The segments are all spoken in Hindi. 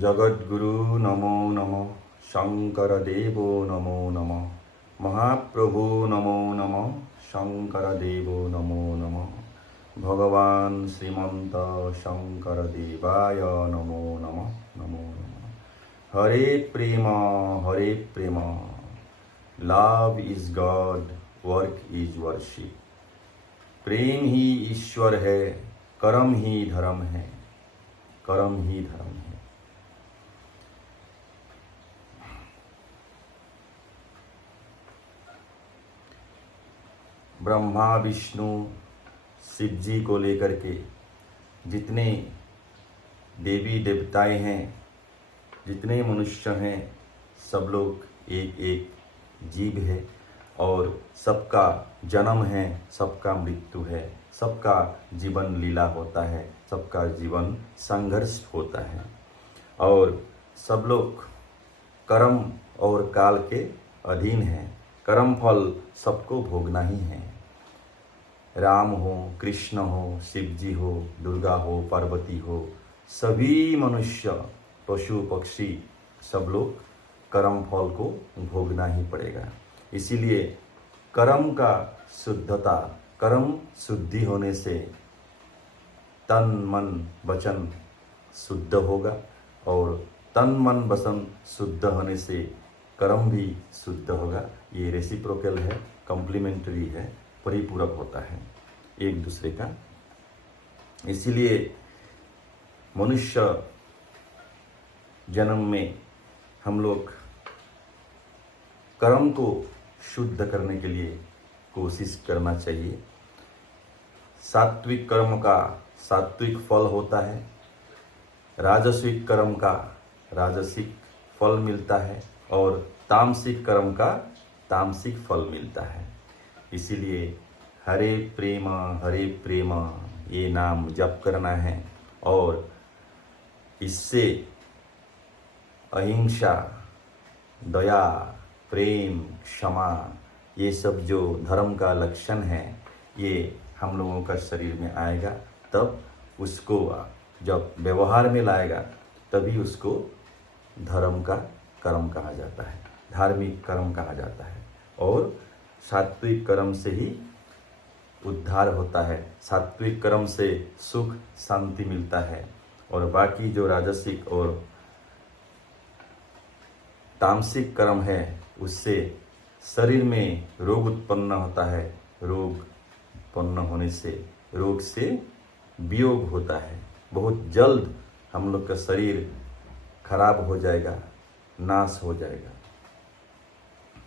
जगद्गुरु नमो नमः, शंकर देवो नमो नमः, महाप्रभु नमो नमः, शंकर देवो नमो नमः, भगवान श्रीमंत शंकर देवाय नमो नमः, नमो नमः। हरे प्रेम, love is God, work is worship. प्रेम ही ईश्वर है, कर्म ही धर्म है, कर्म ही धर्म है। ब्रह्मा विष्णु शिव जी को लेकर के जितने देवी देवताएं हैं, जितने मनुष्य हैं, सब लोग एक एक जीव है और सबका जन्म है, सबका मृत्यु है, सबका जीवन लीला होता है, सबका जीवन संघर्ष होता है और सब लोग कर्म और काल के अधीन हैं। कर्म फल सबको भोगना ही है। राम हो, कृष्ण हो, शिव जी हो, दुर्गा हो, पार्वती हो, सभी मनुष्य, पशु पक्षी, सब लोग कर्म फल को भोगना ही पड़ेगा। इसीलिए कर्म का शुद्धता, कर्म शुद्धि होने से तन मन वचन शुद्ध होगा और तन मन वचन शुद्ध होने से कर्म भी शुद्ध होगा। ये रेसिप्रोकल है, कॉम्प्लीमेंट्री है, परिपूरक होता है एक दूसरे का। इसीलिए मनुष्य जन्म में हम लोग कर्म को शुद्ध करने के लिए कोशिश करना चाहिए। सात्विक कर्म का सात्विक फल होता है, राजसिक कर्म का राजसिक फल मिलता है और तामसिक कर्म का तामसिक फल मिलता है। इसीलिए हरे प्रेम ये नाम जप करना है और इससे अहिंसा, दया, प्रेम, क्षमा, ये सब जो धर्म का लक्षण है, ये हम लोगों का शरीर में आएगा। तब उसको जब व्यवहार में लाएगा तभी उसको धर्म का कर्म कहा जाता है, धार्मिक कर्म कहा जाता है। और सात्विक कर्म से ही उद्धार होता है, सात्विक कर्म से सुख शांति मिलता है और बाकी जो राजसिक और तामसिक कर्म है उससे शरीर में रोग उत्पन्न होता है। रोग उत्पन्न होने से रोग से वियोग होता है। बहुत जल्द हम लोग का शरीर खराब हो जाएगा, नाश हो जाएगा।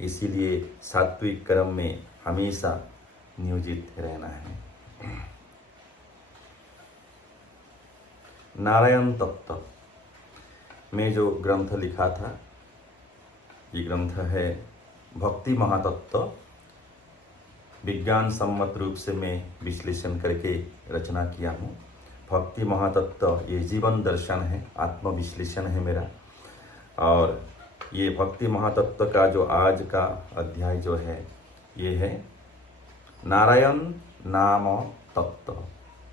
इसीलिए सात्विक कर्म में हमेशा नियोजित रहना है। नारायण तत्व में जो ग्रंथ लिखा था, ये ग्रंथ है भक्ति महातत्व। विज्ञान सम्मत रूप से मैं विश्लेषण करके रचना किया हूँ। भक्ति महातत्व ये जीवन दर्शन है, आत्मविश्लेषण है मेरा। और ये भक्ति महातत्व का जो आज का अध्याय जो है, ये है नारायण नाम तत्व।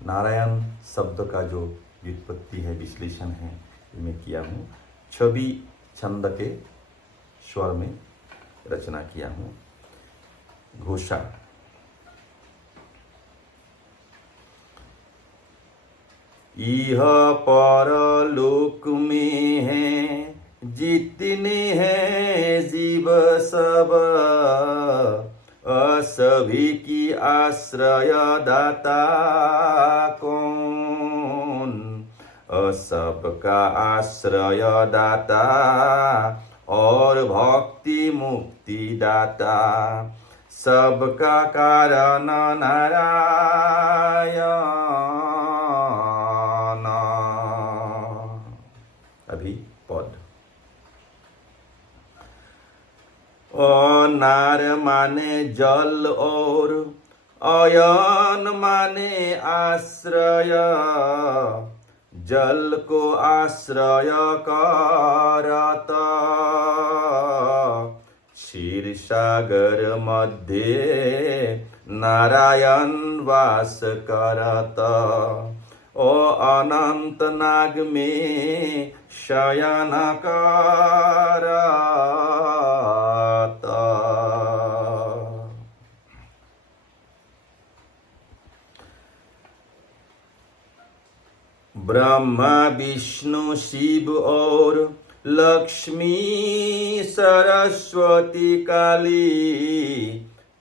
नारायण शब्द का जो व्युत्पत्ति है, विश्लेषण है, ये मैं किया हूँ। 26 छंद के स्वर में रचना किया हूँ। घोषा। इह परलोक में है जितने हैं जीव सब, सभी की आश्रय दाता कौन? सबका आश्रय दाता और भक्ति मुक्ति दाता, सबका कारण नारायण। अभी पद। नार माने जल और अयन माने आश्रय, जल को आश्रय करत क्षीर सागर मध्य नारायण वास करत। ओ अनंत नाग में शयन करता। ब्रह्मा विष्णु शिव और लक्ष्मी सरस्वती काली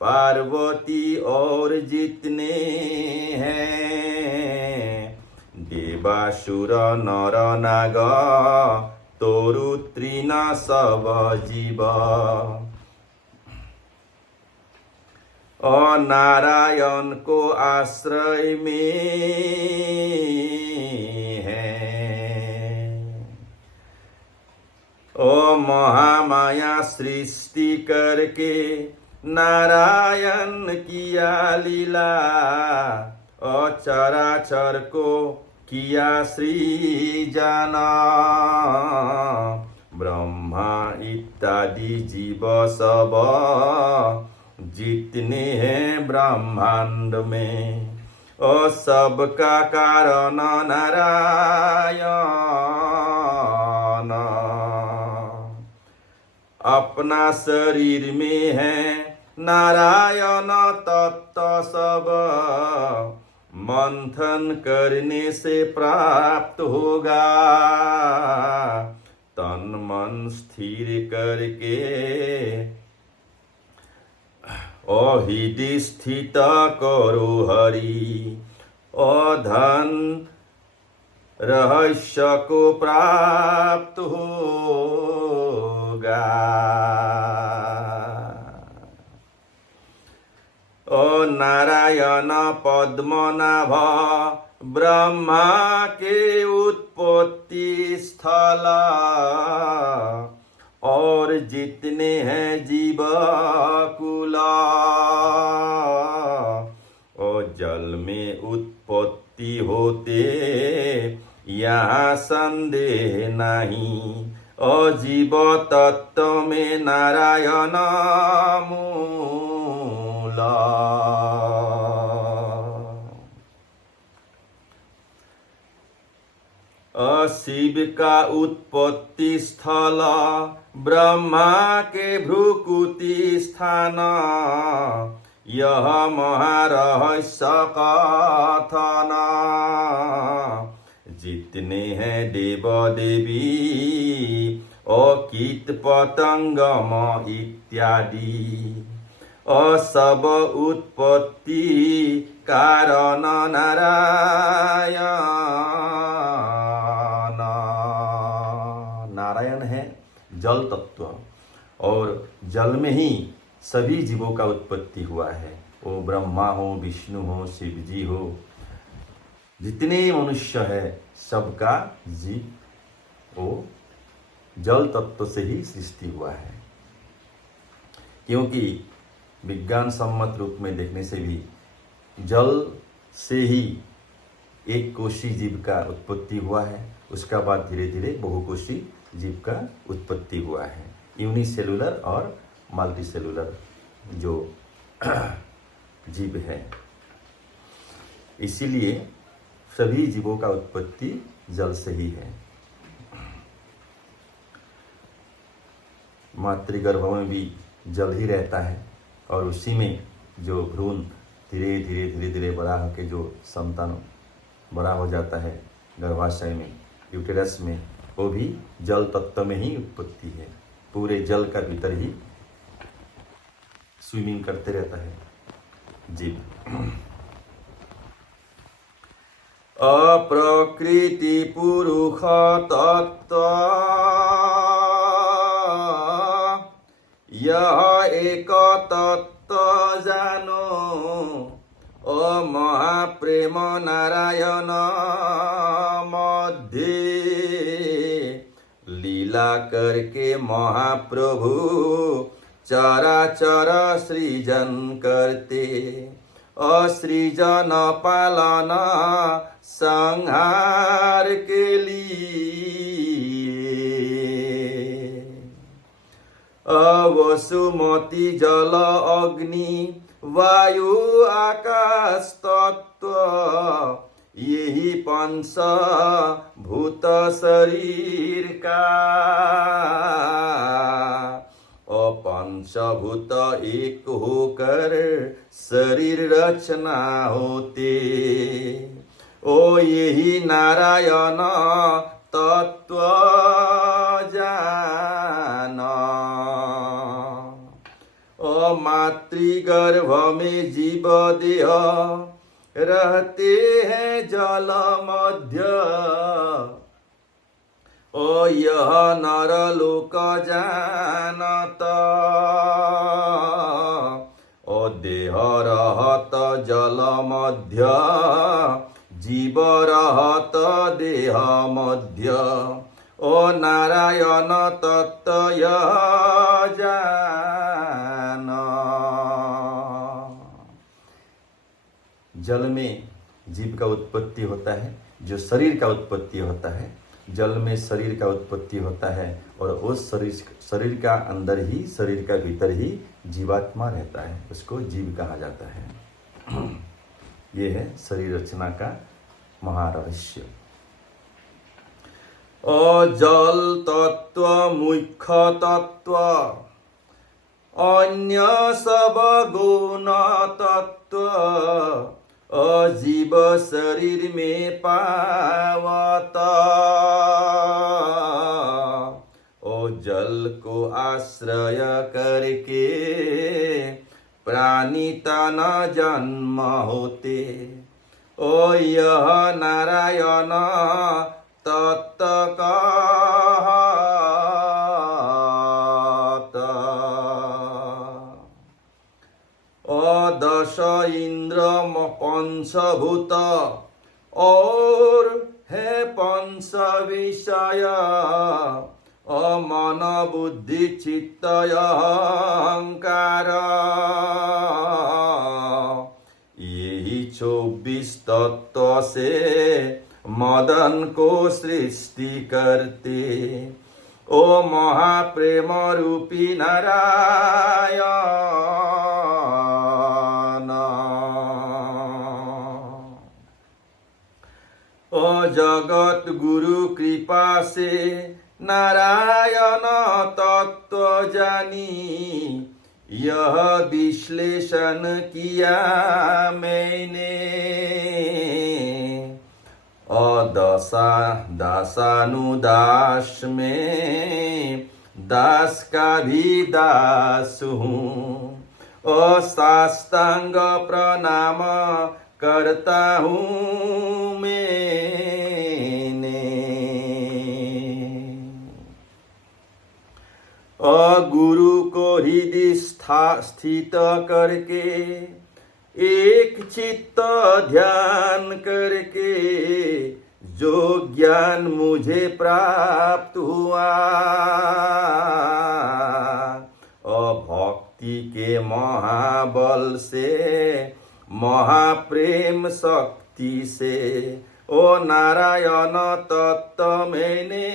पार्वती और जितने हैं देवासुर नर नाग तोरु तृण सब जीव और नारायण को आश्रय में है। ओ महामाया सृष्टि करके नारायण किया लीला और चराचर को किया सृजना। ब्रह्मा इत्यादि जीव सब जितने हैं ब्रह्मांड में और सबका कारण नारायण अपना शरीर में है नारायण तत्व सब मंथन करने से प्राप्त होगा। तन मन स्थिर करके हृदय स्थित करो हरि और धन रहस्य को प्राप्त होगा। ओ नारायण पद्मनाभ ब्रह्मा के उत्पत्ति स्थल और जितने हैं जीव कुला और जल में उत्पत्ति होते यहाँ संदेह नहीं और जीव तत्व में नारायण मूला। शिव का उत्पत्ति स्थल ब्रह्मा के भ्रुकुटी स्थान यह महारहस्य कथन। जितने हैं देव देवी और कीट पतंगम इत्यादि और सब उत्पत्ति कारण नारायण। नारायण है जल तत्व और जल में ही सभी जीवों का उत्पत्ति हुआ है। वो ब्रह्मा हो विष्णु हो शिव जी हो जितने मनुष्य है सबका जीव वो जल तत्व से ही सृष्टि हुआ है। क्योंकि विज्ञान सम्मत रूप में देखने से भी जल से ही एक कोशी जीव का उत्पत्ति हुआ है। उसका बाद धीरे धीरे बहुकोशी जीव का उत्पत्ति हुआ है। यूनिसेलुलर और मल्टीसेलुलर जो जीव है, इसीलिए सभी जीवों का उत्पत्ति जल से ही है। मातृगर्भ में भी जल ही रहता है और उसी में जो भ्रूण धीरे धीरे बड़ा होकर जो संतान बड़ा हो जाता है गर्भाशय में यूटेरस में, वो भी जल तत्व में ही उत्पत्ति है। पूरे जल का भीतर ही स्विमिंग करते रहता है जीव। अप्रकृति पुरुष तत्व यह एक तत्व जानो ओ महाप्रेम नारायण मध्य लीला करके महाप्रभु चराचर सृजन करते असृजन पालन संहार के लिए वसुमती जल अग्नि वायु आकाश तत्व यही पंच भूत शरीर का, और पंचभूत एक होकर शरीर रचना होते। ओ यही नारायण तत्व जान, ओ मातृगर्भ में जीव देह रहते हैं जल मध्य, ओ यह नरलोक जानत, ओ देह रहत जल मध्य, जीव रहत देह मध्य, ओ नारायण तत्व जान। जल में जीव का उत्पत्ति होता है, जो शरीर का उत्पत्ति होता है, जल में शरीर का उत्पत्ति होता है, और उस शरीर का अंदर ही, शरीर का भीतर ही जीवात्मा रहता है, उसको जीव कहा जाता है। ये है शरीर रचना का महारहस्य। जल तत्व मुख्य तत्व, अन्य सब गुण तत्व, अजीव शरीर में पावता, ओ जल को आश्रय करके प्राणी तन जन्म होते, ओ यह नारायण तत्व कहता, ओ दश इंद्र पंचभूत और है पंच विषय, मन बुद्धि चित्त अहंकार, यही 24 तत्व से मदन को सृष्टि करते, ओ महाप्रेम रूपी नारायण, ओ जगत गुरु कृपा से नारायण तत्व जानी, यह विश्लेषण किया मैंने, दासानुदास में दास का भी दास हूँ, और साष्टांग प्रणाम करता हूँ मैंने, और गुरु को हृदय स्थित करके एक चित्त ध्यान करके जो ज्ञान मुझे प्राप्त हुआ, और भक्ति के महाबल से महाप्रेम शक्ति से, ओ नारायण तत्व मैंने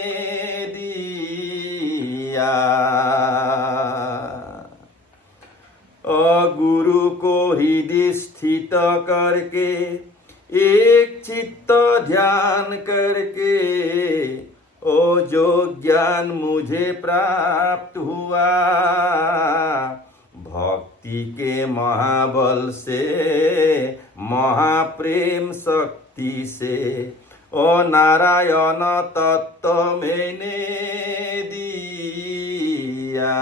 दिया, गुरु को हृदय स्थित करके एक चित्त ध्यान करके, ओ जो ज्ञान मुझे प्राप्त हुआ, भक्ति के महाबल से महाप्रेम शक्ति से, ओ नारायण तत्व मैंने दिया।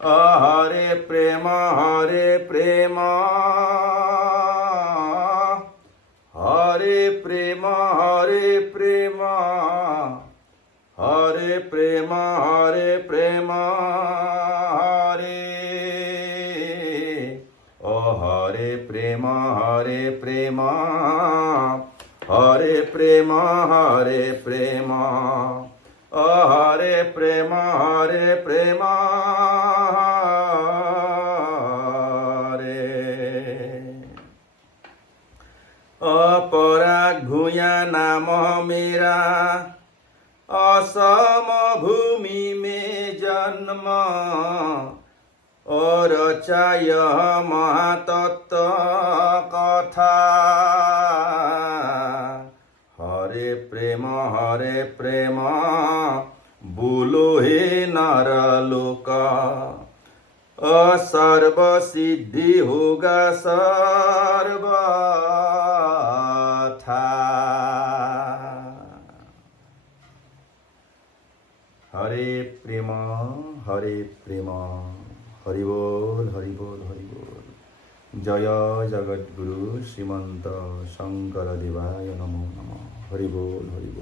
हरे प्रेम हरे प्रेम, हरे प्रेम हरे प्रेम, हरे प्रेम हरे प्रेम, हरे हरे प्रेम हरे प्रेम, हरे प्रेम हरे प्रेम, हरे प्रेम हरे प्रेम, अपराग भूया नाम मेरा, असम भूमि में जन्म, और रचा यह महातत्व कथा। हरे प्रेम बोलो हे नारालोका सर्व सिद्धि होगा सर्वथा। हरे प्रेम हरि बोल हरि बोल हरि बोल। जय जगद्गुरु श्रीमंत शंकर देवाय नमो नमः। हरि बोल हरि बोल।